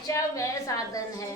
भाषा वह साधन है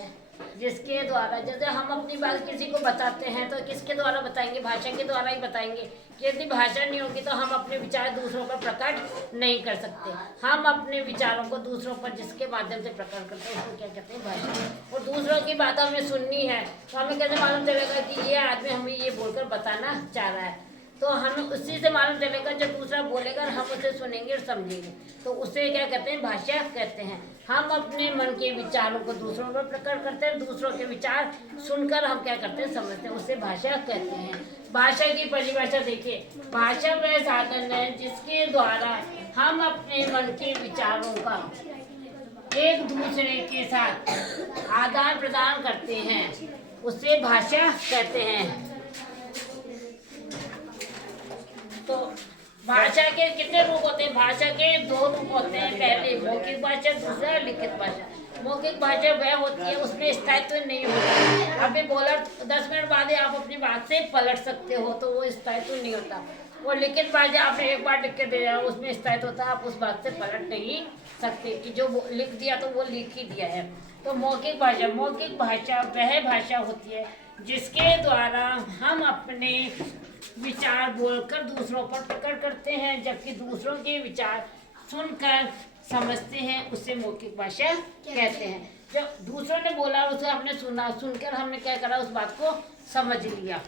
जिसके द्वारा, जैसे हम अपनी बात किसी को बताते हैं तो किसके द्वारा बताएंगे, भाषा के द्वारा ही बताएंगे। कि यदि भाषा नहीं होगी तो हम अपने विचार दूसरों पर प्रकट नहीं कर सकते। हम अपने विचारों को दूसरों पर जिसके माध्यम से प्रकट करते हैं उसको क्या कहते हैं, भाषा। और दूसरों की बात हमें सुननी है तो हमें कैसे मालूम चलेगा कि ये आदमी हमें ये बोलकर बताना चाह रहा है, तो हमें उसी से मालूम चलेगा जब दूसरा बोलेगा और हम उसे सुनेंगे और समझेंगे, तो उसे क्या कहते हैं, भाषा कहते हैं। हम अपने मन के विचारों को दूसरों पर प्रकट करते हैं, दूसरों के विचार सुनकर हम क्या करते हैं, समझते हैं, उसे भाषा कहते हैं। भाषा की परिभाषा देखिए, भाषा वह साधन है जिसके द्वारा हम अपने मन के विचारों का एक दूसरे के साथ आदान प्रदान करते हैं, उसे भाषा कहते हैं। तो भाषा के कितने रूप होते हैं, भाषा के दो रूप होते हैं, पहले मौखिक भाषा, दूसरा लिखित भाषा। मौखिक भाषा वह होती है उसमें स्थायित्व नहीं होता, अभी बोला 10 मिनट बाद ही आप अपनी बात से पलट सकते हो, तो वो स्थायित्व नहीं होता। और लिखित भाषा आपने एक बार लिख के दे दिया, उसमें स्थायित्व होता है, आप उस बात से पलट नहीं सकते कि जो लिख दिया तो वो लिख ही दिया है। तो मौखिक भाषा वह भाषा होती है जिसके द्वारा हम अपने विचार बोलकर दूसरों पर प्रकट करते हैं, जबकि दूसरों के विचार सुनकर समझते हैं, उसे मौखिक भाषा कहते हैं। जब दूसरों ने बोला उसे हमने सुना, सुनकर हमने क्या करा, उस बात को समझ लिया।